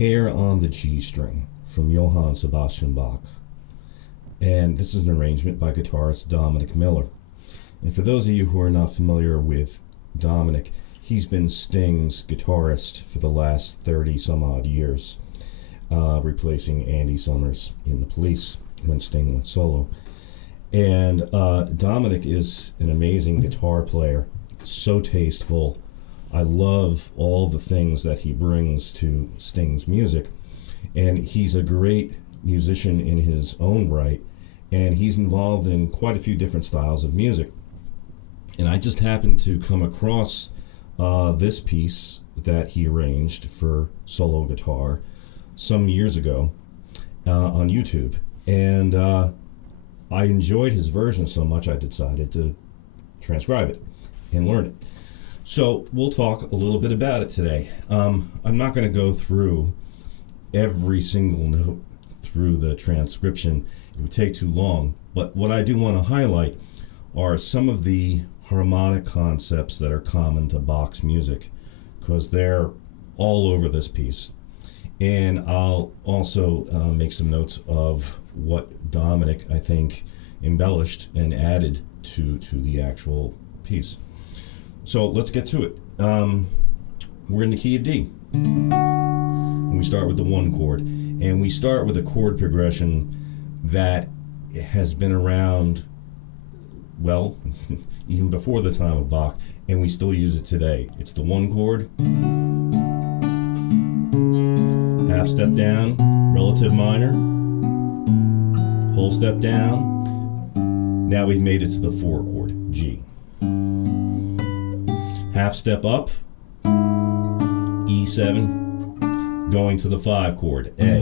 Air on the G string from Johann Sebastian Bach. And this is an arrangement by guitarist Dominic Miller. And for those of you who are not familiar with Dominic, he's been Sting's guitarist for the last 30 some odd years, replacing Andy Summers in The Police when Sting went solo. And Dominic is an amazing guitar player, so tasteful. I love all the things that he brings to Sting's music. And he's a great musician in his own right, and he's involved in quite a few different styles of music. And I just happened to come across this piece that he arranged for solo guitar some years ago on YouTube. And I enjoyed his version so much I decided to transcribe it and learn it. So we'll talk a little bit about it today. I'm not going to go through every single note through the transcription. It would take too long. But what I do want to highlight are some of the harmonic concepts that are common to Bach's music, because they're all over this piece. And I'll also make some notes of what Dominic, I think, embellished and added to the actual piece. So let's get to it. We're in the key of D. And we start with the 1 chord. And we start with a chord progression that has been around, well, even before the time of Bach, and we still use it today. It's the 1 chord, half step down, relative minor, whole step down. Now we've made it to the 4 chord, G. Half step up, E7, going to the 5 chord, A.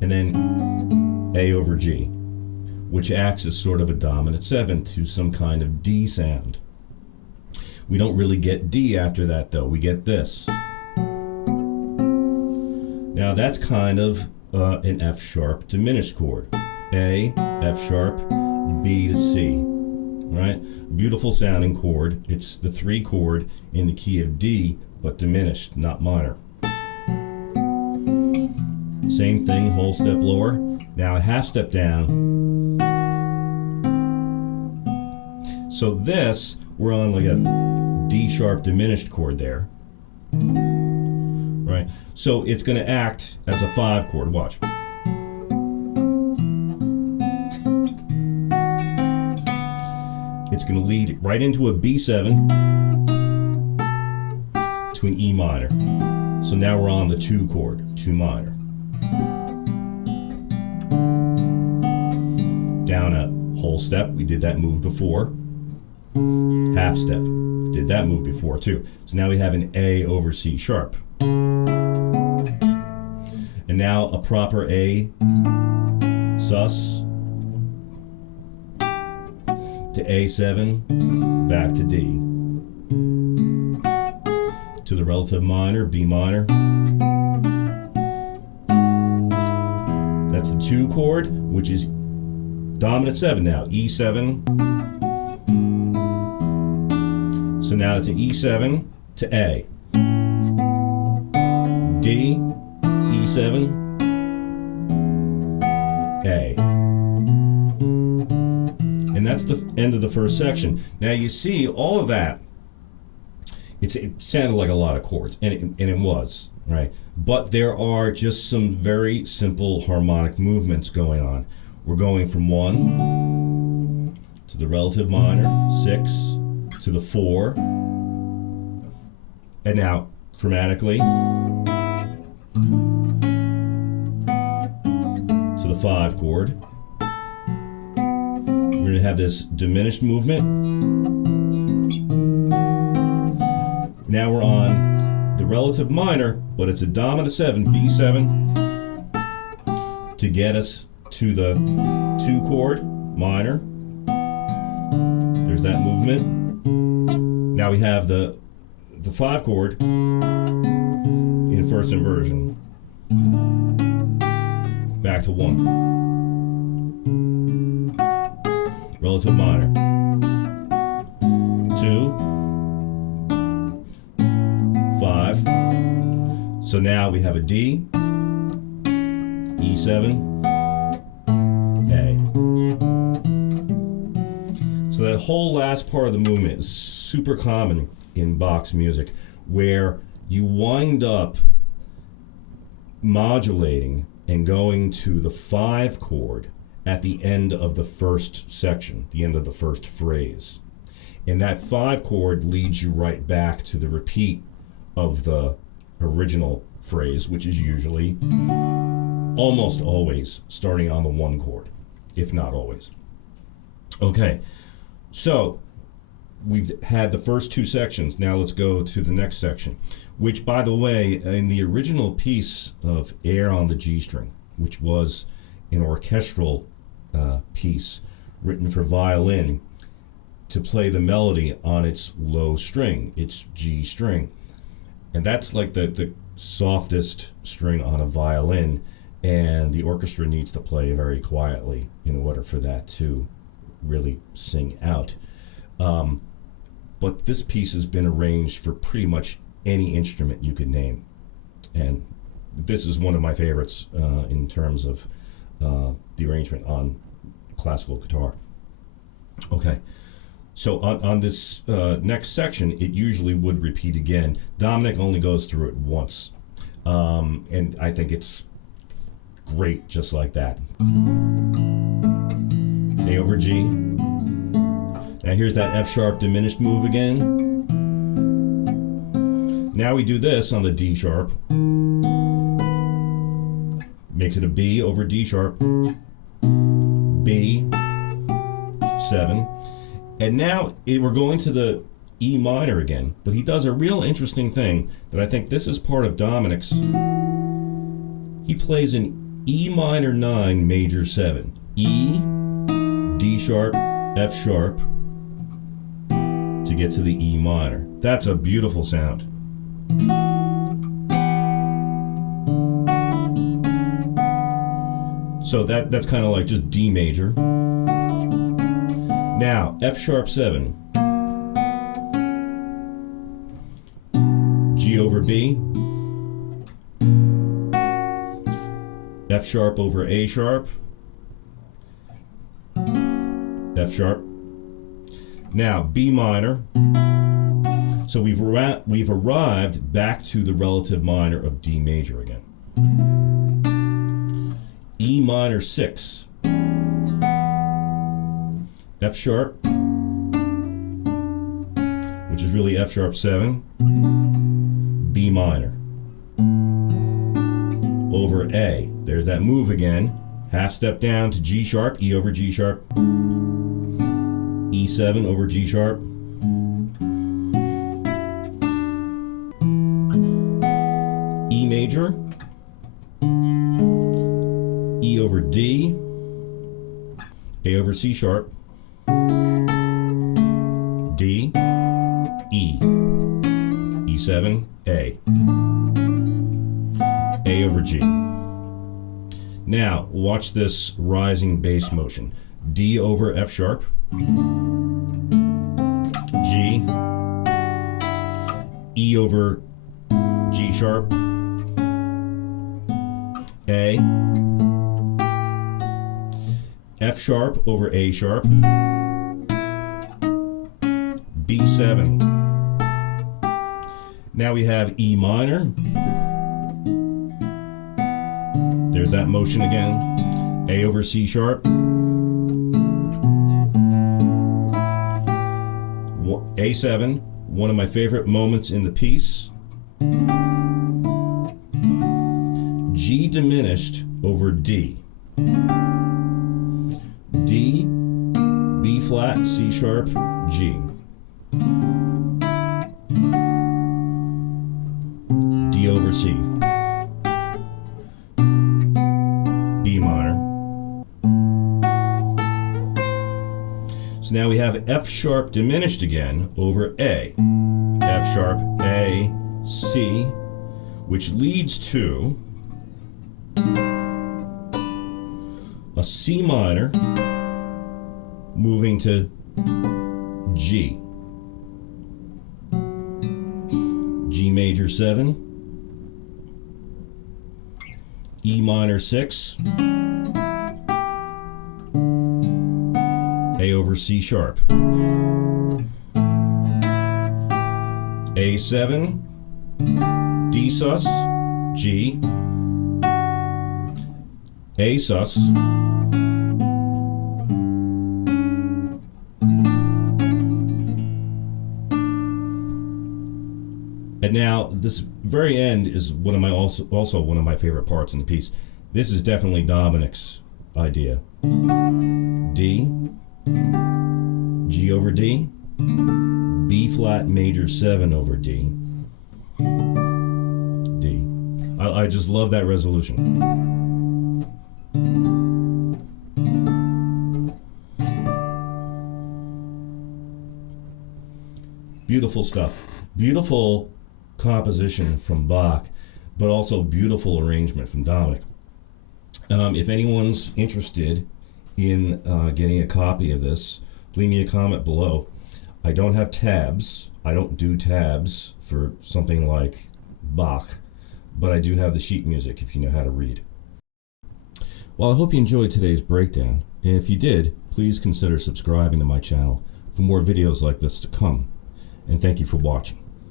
And then A over G, which acts as sort of a dominant 7 to some kind of D sound. We don't really get D after that, though. We get this. Now that's kind of an F sharp diminished chord. A, F sharp, B to C. Right? Beautiful sounding chord. It's the 3 chord in the key of D, but diminished, not minor. Same thing, whole step lower. Now a half step down. So this, we're on like a D sharp diminished chord there. Right? So it's going to act as a 5 chord. Watch. It's going to lead right into a B7 to an E minor. So now we're on the 2 chord, 2 minor. Down a whole step, we did that move before. Half step, did that move before too. So now we have an A over C sharp. And now a proper A sus to A7, back to D. To the relative minor, B minor. That's the 2 chord, which is dominant 7 now, E7. So now it's an E7 to A. D, E7, A. And that's the end of the first section. Now you see all of that, it sounded like a lot of chords, and it was, right? But there are just some very simple harmonic movements going on. We're going from 1 to the relative minor, 6 to the 4, and now chromatically to the 5 chord. We're going to have this diminished movement. Now we're on the relative minor, but it's a dominant 7, B7, to get us to the 2 chord, minor. There's that movement. Now we have the 5 chord in first inversion. Back to 1. Relative minor. 2. 5. So now we have a D, E7, A. So that whole last part of the movement is super common in Bach's music, where you wind up modulating and going to the 5 chord at the end of the first section, the end of the first phrase. And that 5 chord leads you right back to the repeat of the original phrase, which is usually, almost always, starting on the 1 chord, if not always. Okay, so we've had the first 2 sections. Now let's go to the next section, which, by the way, in the original piece of Air on the G string, which was an orchestral piece written for violin to play the melody on its low string, its G string. And that's like the softest string on a violin, and the orchestra needs to play very quietly in order for that to really sing out. But this piece has been arranged for pretty much any instrument you could name. And this is one of my favorites in terms of the arrangement on classical guitar. Okay, so on this next section, it usually would repeat again. Dominic only goes through it once, and I think it's great just like that. A over G. Now here's that F sharp diminished move again. Now we do this on the D sharp. Makes it a B over D sharp. B, 7. And now we're going to the E minor again, but he does a real interesting thing that I think this is part of Dominic's. He plays an E minor 9 major 7. E, D sharp, F sharp to get to the E minor. That's a beautiful sound. So that's kind of like just D major. Now, F sharp 7. G over B. F sharp over A sharp. F sharp. Now, B minor. So we've arrived back to the relative minor of D major again. E minor 6. F sharp, which is really F sharp 7. B minor. Over A. There's that move again. Half step down to G sharp, E over G sharp. E7 over G sharp. E major. E over D. A over C sharp. D. E. E7, A. A over G. Now, watch this rising bass motion. D over F sharp. G. E over G sharp. A. F sharp over A sharp. B7. Now we have E minor. There's that motion again. A over C sharp. A7, one of my favorite moments in the piece. G diminished over D. D, B flat, C sharp, G. D over C. B minor. So now we have F sharp diminished again over A. F sharp, A, C, which leads to a C minor moving to G. G major 7. E minor 6, A over C sharp, A7, D sus, G, A sus, and now this very end is one of my also one of my favorite parts in the piece. This is definitely Dominic's idea. D, G over D, B flat major 7 over D, D. I just love that resolution. Beautiful stuff. Beautiful composition from Bach, but also beautiful arrangement from Dominic. If anyone's interested in getting a copy of this, leave me a comment below. I don't have tabs. I don't do tabs for something like Bach, but I do have the sheet music if you know how to read. Well, I hope you enjoyed today's breakdown, and if you did, please consider subscribing to my channel for more videos like this to come. And thank you for watching.